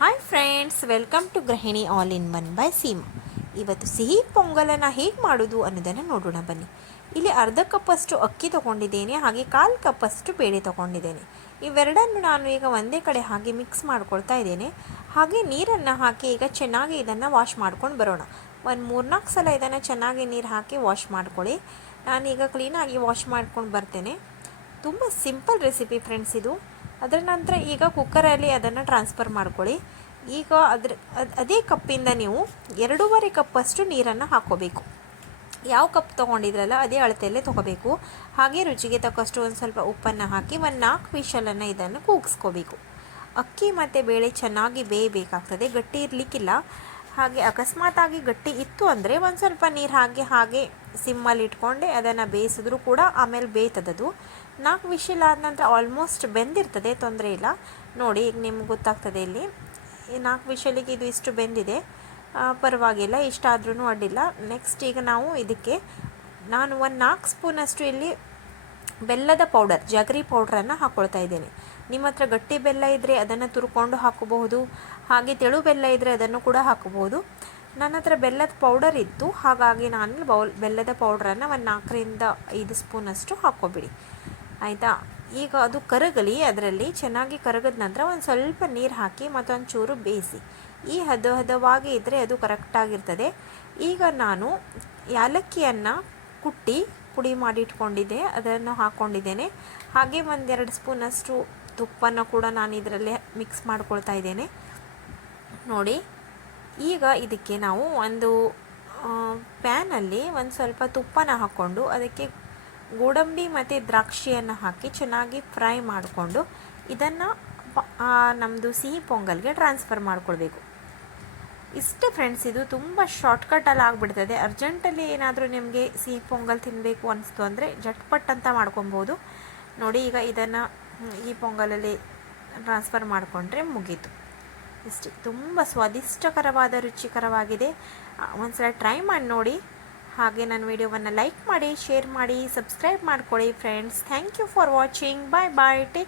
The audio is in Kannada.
Hi friends welcome to Gruhini all in one by Seema ಇವತ್ತು ಸಿಹಿ ಪೊಂಗಲನ್ನು ಹೇಗೆ ಮಾಡೋದು ಅನ್ನೋದನ್ನು ನೋಡೋಣ ಬನ್ನಿ. ಇಲ್ಲಿ ಅರ್ಧ ಕಪ್ಪಷ್ಟು ಅಕ್ಕಿ ತೊಗೊಂಡಿದ್ದೇನೆ, ಹಾಗೆ ಕಾಲು ಕಪ್ಪಷ್ಟು ಬೇಳೆ ತೊಗೊಂಡಿದ್ದೇನೆ. ಇವೆರಡನ್ನು ನಾನು ಈಗ ಒಂದೇ ಕಡೆ ಹಾಗೆ ಮಿಕ್ಸ್ ಮಾಡ್ಕೊಳ್ತಾ ಇದ್ದೇನೆ. ಹಾಗೆ ನೀರನ್ನು ಹಾಕಿ ಈಗ ಚೆನ್ನಾಗಿ ಇದನ್ನು ವಾಶ್ ಮಾಡ್ಕೊಂಡು ಬರೋಣ. ಒಂದು ಮೂರ್ನಾಲ್ಕು ಸಲ ಇದನ್ನು ಚೆನ್ನಾಗಿ ನೀರು ಹಾಕಿ ವಾಶ್ ಮಾಡ್ಕೊಳ್ಳಿ. ನಾನೀಗ ಕ್ಲೀನಾಗಿ ವಾಶ್ ಮಾಡ್ಕೊಂಡು ಬರ್ತೇನೆ. ತುಂಬ ಸಿಂಪಲ್ ರೆಸಿಪಿ ಫ್ರೆಂಡ್ಸ್ ಇದು. ಅದರ ನಂತರ ಈಗ ಕುಕ್ಕರಲ್ಲಿ ಅದನ್ನು ಟ್ರಾನ್ಸ್ಫರ್ ಮಾಡ್ಕೊಳ್ಳಿ. ಈಗ ಅದ್ರ, ಅದ್- ಕಪ್ಪಿಂದ ನೀವು ಎರಡೂವರೆ ಕಪ್ಪಷ್ಟು ನೀರನ್ನು ಹಾಕ್ಕೋಬೇಕು ಯಾವ ಕಪ್ ತೊಗೊಂಡಿದ್ರಲ್ಲ ಅದೇ ಅಳತೆಯಲ್ಲೇ ತೊಗೋಬೇಕು. ಹಾಗೆ ರುಚಿಗೆ ತಕ್ಕಷ್ಟು ಒಂದು ಸ್ವಲ್ಪ ಉಪ್ಪನ್ನು ಹಾಕಿ ಒಂದು ನಾಲ್ಕು ವಿಷಲನ್ನು ಇದನ್ನು ಕೂಗಿಸ್ಕೋಬೇಕು. ಅಕ್ಕಿ ಮತ್ತು ಬೇಳೆ ಚೆನ್ನಾಗಿ ಬೇಯಬೇಕಾಗ್ತದೆ, ಗಟ್ಟಿ ಇರಲಿಕ್ಕಿಲ್ಲ. ಹಾಗೆ ಅಕಸ್ಮಾತಾಗಿ ಗಟ್ಟಿ ಇತ್ತು ಅಂದರೆ ಒಂದು ಸ್ವಲ್ಪ ನೀರು ಹಾಗೆ ಹಾಗೆ ಸಿಮ್ಮಲ್ಲಿ ಇಟ್ಕೊಂಡೆ ಅದನ್ನು ಬೇಯಿಸಿದ್ರು ಕೂಡ ಆಮೇಲೆ ಬೇಯ್ತದದು. ನಾಲ್ಕು ವಿಷಲ್ ಆದ ನಂತರ ಆಲ್ಮೋಸ್ಟ್ ಬೆಂದಿರ್ತದೆ, ತೊಂದರೆ ಇಲ್ಲ. ನೋಡಿ, ಈಗ ನಿಮ್ಗೆ ಗೊತ್ತಾಗ್ತದೆ ಇಲ್ಲಿ. ಈ ನಾಲ್ಕು ವಿಷಲಿಗೆ ಇದು ಇಷ್ಟು ಬೆಂದಿದೆ. ಪರವಾಗಿಲ್ಲ ಇಷ್ಟಾದ್ರೂ ಅಡ್ಡಿಲ್ಲ. ನೆಕ್ಸ್ಟ್ ಈಗ ನಾವು ಇದಕ್ಕೆ, ನಾನು ಒಂದು ನಾಲ್ಕು ಸ್ಪೂನಷ್ಟು ಇಲ್ಲಿ ಬೆಲ್ಲದ ಪೌಡರ್ ಜಗರಿ ಪೌಡ್ರನ್ನು ಹಾಕ್ಕೊಳ್ತಾ ಇದ್ದೇನೆ. ನಿಮ್ಮ ಹತ್ರ ಗಟ್ಟಿ ಬೆಲ್ಲ ಇದ್ದರೆ ಅದನ್ನು ತುರ್ಕೊಂಡು ಹಾಕಬಹುದು. ಹಾಗೆ ತೆಳು ಬೆಲ್ಲ ಇದ್ದರೆ ಅದನ್ನು ಕೂಡ ಹಾಕಬಹುದು. ನನ್ನ ಹತ್ರ ಬೆಲ್ಲದ ಪೌಡರ್ ಇತ್ತು. ಹಾಗಾಗಿ ನಾನು ಬೌಲ್ ಬೆಲ್ಲದ ಪೌಡ್ರನ್ನು ಒಂದು ನಾಲ್ಕರಿಂದ ಐದು ಸ್ಪೂನಷ್ಟು ಹಾಕ್ಕೊಬಿಡಿ ಆಯಿತಾ? ಈಗ ಅದು ಕರಗಲಿ, ಅದರಲ್ಲಿ ಚೆನ್ನಾಗಿ ಕರಗದ ನಂತರ ಒಂದು ಸ್ವಲ್ಪ ನೀರು ಹಾಕಿ ಮತ್ತೊಂದು ಚೂರು ಬೇಯಿಸಿ. ಈ ಹದ ಹದವಾಗಿ ಇದ್ದರೆ ಅದು ಕರೆಕ್ಟಾಗಿರ್ತದೆ ಈಗ ನಾನು ಏಲಕ್ಕಿಯನ್ನು ಕುಟ್ಟಿ ಪುಡಿ ಮಾಡಿ ಇಟ್ಕೊಂಡಿದ್ದೆ, ಅದನ್ನು ಹಾಕ್ಕೊಂಡಿದ್ದೇನೆ ಹಾಗೆ ಒಂದೆರಡು ಸ್ಪೂನಷ್ಟು ತುಪ್ಪನ ಕೂಡ ನಾನು ಇದರಲ್ಲಿ ಮಿಕ್ಸ್ ಮಾಡ್ಕೊಳ್ತಾ ಇದ್ದೇನೆ. ನೋಡಿ, ಈಗ ಇದಕ್ಕೆ ನಾವು ಒಂದು ಪ್ಯಾನಲ್ಲಿ ಒಂದು ಸ್ವಲ್ಪ ತುಪ್ಪನ ಹಾಕ್ಕೊಂಡು ಅದಕ್ಕೆ ಗೋಡಂಬಿ ಮತ್ತು ದ್ರಾಕ್ಷಿಯನ್ನು ಹಾಕಿ ಚೆನ್ನಾಗಿ ಫ್ರೈ ಮಾಡಿಕೊಂಡು ಇದನ್ನು ನಮ್ಮದು ಸಿಹಿ ಪೊಂಗಲ್ಗೆ ಟ್ರಾನ್ಸ್ಫರ್ ಮಾಡಿಕೊಳ್ಬೇಕು. ಇಷ್ಟೇ ಫ್ರೆಂಡ್ಸ್ ಇದು ತುಂಬ ಶಾರ್ಟ್ಕಟಲ್ಲಿ ಆಗಿಬಿಡ್ತದೆ. ಅರ್ಜೆಂಟಲ್ಲಿ ಏನಾದರೂ ನಿಮಗೆ ಸಿಹಿ ಪೊಂಗಲ್ ತಿನ್ನಬೇಕು ಅನಿಸ್ತು ಅಂದರೆ ಜಟ್ಪಟ್ ಅಂತ ಮಾಡ್ಕೊಬೋದು ನೋಡಿ, ಈಗ ಇದನ್ನು ಈ ಪೊಂಗಲಲ್ಲಿ ಟ್ರಾನ್ಸ್ಫರ್ ಮಾಡಿಕೊಂಡ್ರೆ ಮುಗೀತು. ಇಷ್ಟೇ ತುಂಬ ಸ್ವಾದಿಷ್ಟಕರವಾದ, ರುಚಿಕರವಾಗಿದೆ. ಒಂದ್ಸಲ ಟ್ರೈ ಮಾಡಿ ನೋಡಿ. ಹಾಗೆ ನನ್ನ ವಿಡಿಯೋವನ್ನು ಲೈಕ್ ಮಾಡಿ, ಶೇರ್ ಮಾಡಿ, ಸಬ್ಸ್ಕ್ರೈಬ್ ಮಾಡ್ಕೊಳ್ಳಿ friends thank you for watching bye bye take